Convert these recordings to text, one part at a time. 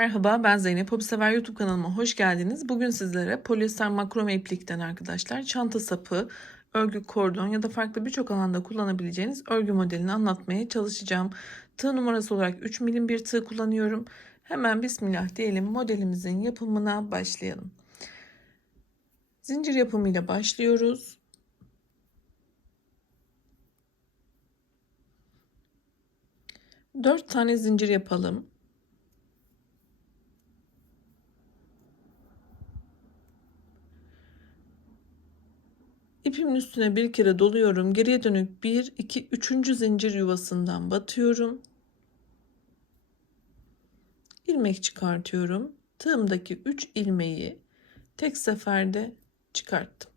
merhaba ben Zeynep. Hobi Sever YouTube kanalıma hoş geldiniz. Bugün sizlere polyester makrome iplikten arkadaşlar çanta sapı, örgü kordon ya da farklı birçok alanda kullanabileceğiniz örgü modelini anlatmaya çalışacağım. Tığ numarası olarak 3 milim bir tığ kullanıyorum. Hemen bismillah diyelim modelimizin yapımına başlayalım. Zincir yapımıyla başlıyoruz. Dört tane zincir yapalım. İpimin üstüne bir kere doluyorum. Geriye dönük 1, 2, 3. zincir yuvasından batıyorum. ilmek çıkartıyorum. Tığımdaki 3 ilmeği tek seferde çıkarttım.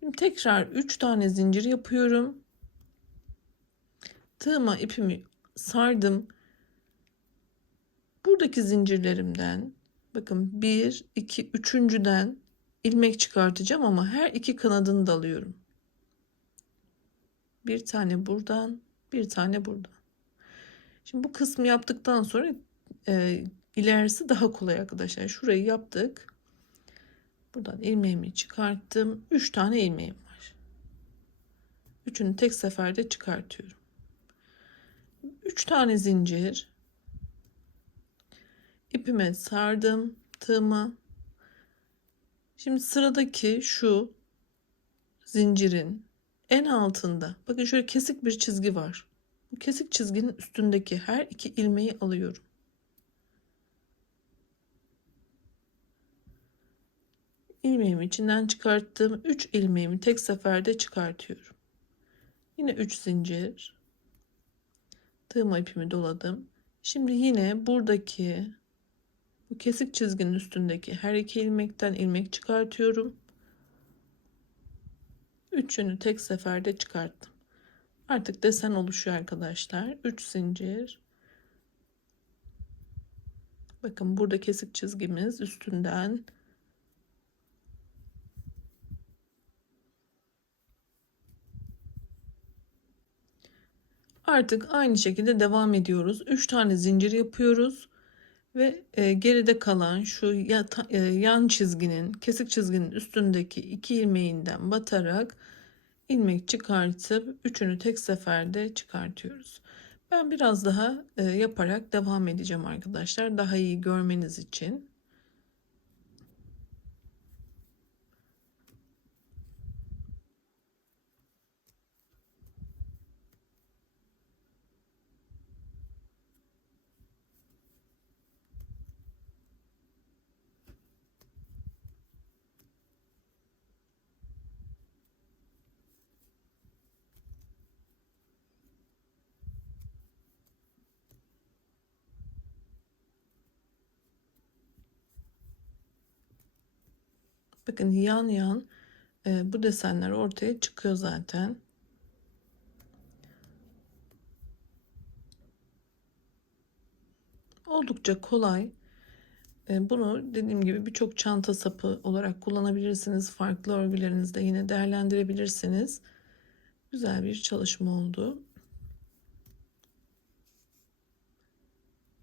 Şimdi tekrar 3 tane zincir yapıyorum. Tığıma ipimi sardım. Buradaki zincirlerimden bakın 1, 2, 3.den ilmek çıkartacağım ama her iki kanadını da alıyorum. Bir tane buradan, bir tane buradan. Şimdi bu kısmı yaptıktan sonra e, ilerisi daha kolay arkadaşlar. Şurayı yaptık. Buradan ilmeğimi çıkarttım. Üç tane ilmeğim var. Üçünü tek seferde çıkartıyorum. Üç tane zincir. İpime sardım tığıma Şimdi sıradaki şu zincirin en altında bakın şöyle kesik bir çizgi var. Bu kesik çizginin üstündeki her iki ilmeği alıyorum. ilmeğimi içinden çıkarttım. 3 ilmeğimi tek seferde çıkartıyorum. Yine 3 zincir. Tığıma ipimi doladım. Şimdi yine buradaki bu kesik çizginin üstündeki her iki ilmekten ilmek çıkartıyorum. Üçünü tek seferde çıkarttım. Artık desen oluşuyor arkadaşlar. 3 zincir. Bakın burada kesik çizgimiz üstünden Artık aynı şekilde devam ediyoruz. 3 tane zincir yapıyoruz ve e, geride kalan şu yata, e, yan çizginin kesik çizginin üstündeki iki ilmeğinden batarak ilmek çıkartıp üçünü tek seferde çıkartıyoruz. Ben biraz daha e, yaparak devam edeceğim arkadaşlar daha iyi görmeniz için. Bakın yan yan e, bu desenler ortaya çıkıyor zaten. Oldukça kolay. E, bunu dediğim gibi birçok çanta sapı olarak kullanabilirsiniz. Farklı örgülerinizde yine değerlendirebilirsiniz. Güzel bir çalışma oldu.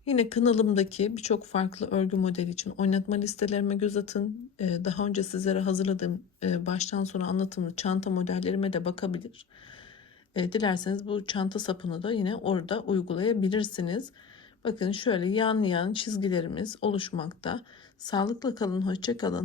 Yine kanalımdaki birçok farklı örgü modeli için oynatma listelerime göz atın. Ee, daha önce sizlere hazırladığım e, baştan sona anlatımlı çanta modellerime de bakabilir. Ee, dilerseniz bu çanta sapını da yine orada uygulayabilirsiniz. Bakın şöyle yan yan çizgilerimiz oluşmakta. Sağlıklı kalın, hoşça kalın.